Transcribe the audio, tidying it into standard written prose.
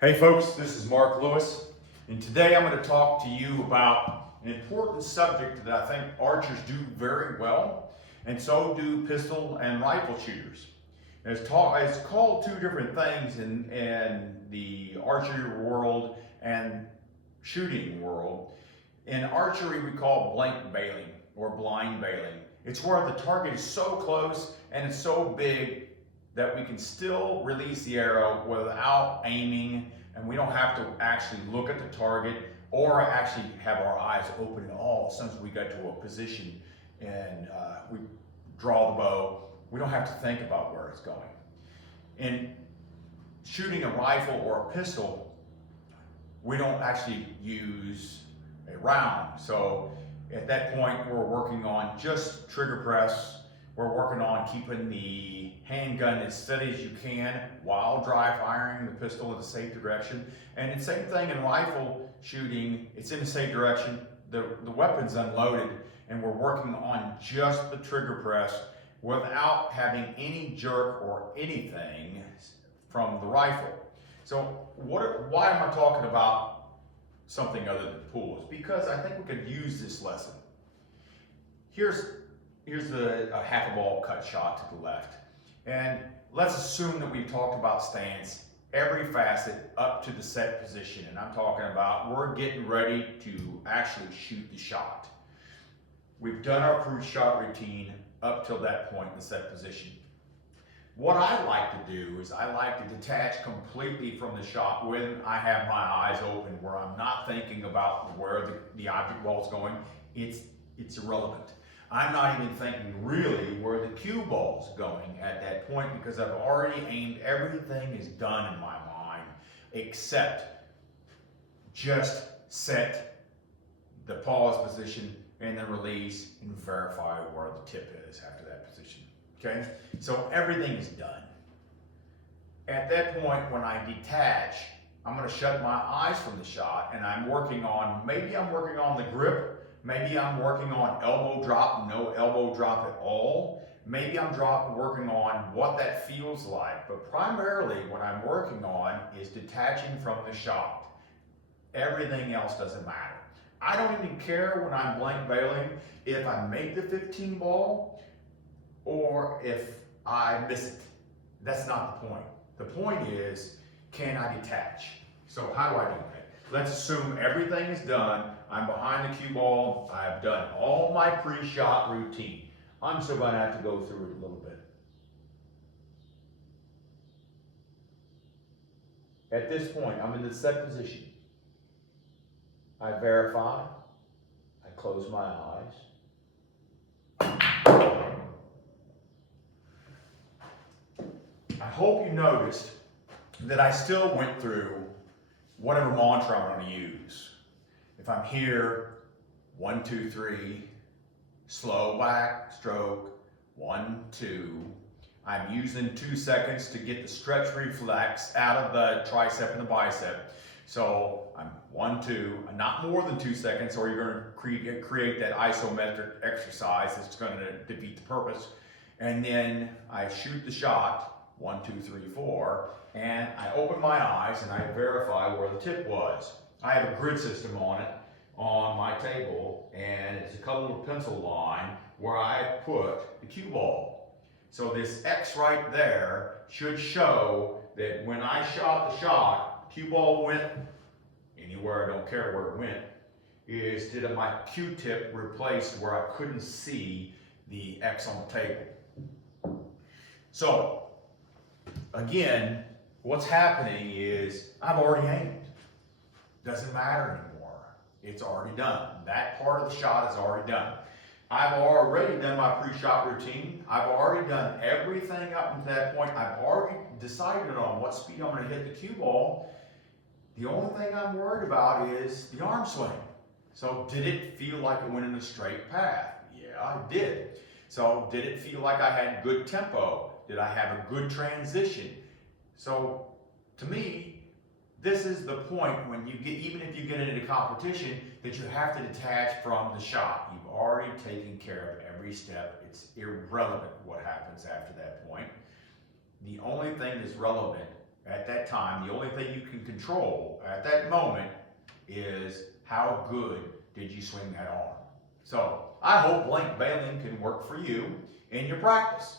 Hey folks, this is Mark Lewis, and today I'm going to talk to you about an important subject that I think archers do very well, and so do pistol and rifle shooters. It's called two different things in the archery world and shooting world. In archery, we call blank bailing or blind bailing. It's where the target is so close and it's so big that we can still release the arrow without aiming, and we don't have to actually look at the target or actually have our eyes open at all. Since we get to a position and we draw the bow, we don't have to think about where it's going. In shooting a rifle or a pistol, we don't actually use a round. So at that point, we're working on just trigger press. We're working on keeping the handgun as steady as you can while dry firing the pistol in the safe direction. And the same thing in rifle shooting, it's in the safe direction. The weapon's unloaded, and we're working on just the trigger press without having any jerk or anything from the rifle. So why am I talking about something other than pools? Because I think we could use this lesson. Here's a half a ball cut shot to the left. And let's assume that we've talked about stance, every facet up to the set position. And I'm talking about we're getting ready to actually shoot the shot. We've done our pre-shot routine up till that point in the set position. What I like to do is I like to detach completely from the shot when I have my eyes open, where I'm not thinking about where the object ball is going. It's irrelevant. I'm not even thinking really where the cue ball's going at that point, because I've already aimed. Everything is done in my mind except just set the pause position and then release and verify where the tip is after that position. Okay, so everything is done. At that point, when I detach, I'm going to shut my eyes from the shot, and maybe I'm working on the grip. Maybe I'm working on elbow drop, no elbow drop at all. Maybe I'm working on what that feels like. But primarily what I'm working on is detaching from the shot. Everything else doesn't matter. I don't even care when I'm blank bailing if I make the 15 ball or if I miss it. That's not the point. The point is, can I detach? So how do I do that? Let's assume everything is done. I'm behind the cue ball. I've done all my pre-shot routine. I'm still going to have to go through it a little bit. At this point, I'm in the set position. I verify. I close my eyes. I hope you noticed that I still went through whatever mantra I'm going to use. If I'm here, 1, 2, 3, slow back, stroke, 1, 2. I'm using 2 seconds to get the stretch reflex out of the tricep and the bicep. So I'm 1, 2, not more than 2 seconds, or you're going to create that isometric exercise that's going to defeat the purpose. And then I shoot the shot, 1, 2, 3, 4, and I open my eyes and I verify where the tip was. I have a grid system on it on my table, and it's a colored pencil line where I put the cue ball. So this X right there should show that when I shot the shot, cue ball went anywhere, I don't care where it went. Did my cue tip replaced where I couldn't see the X on the table. So again, what's happening is I've already aimed. Doesn't matter anymore. It's already done. That part of the shot is already done. I've already done my pre-shot routine. I've already done everything up until that point. I've already decided on what speed I'm going to hit the cue ball. The only thing I'm worried about is the arm swing. So did it feel like it went in a straight path? Yeah, it did. So did it feel like I had good tempo? Did I have a good transition? So to me, this is the point when you get, even if you get into competition, that you have to detach from the shot. You've already taken care of every step. It's irrelevant what happens after that point. The only thing that's relevant at that time, the only thing you can control at that moment is how good did you swing that arm. So I hope blank bailing can work for you in your practice.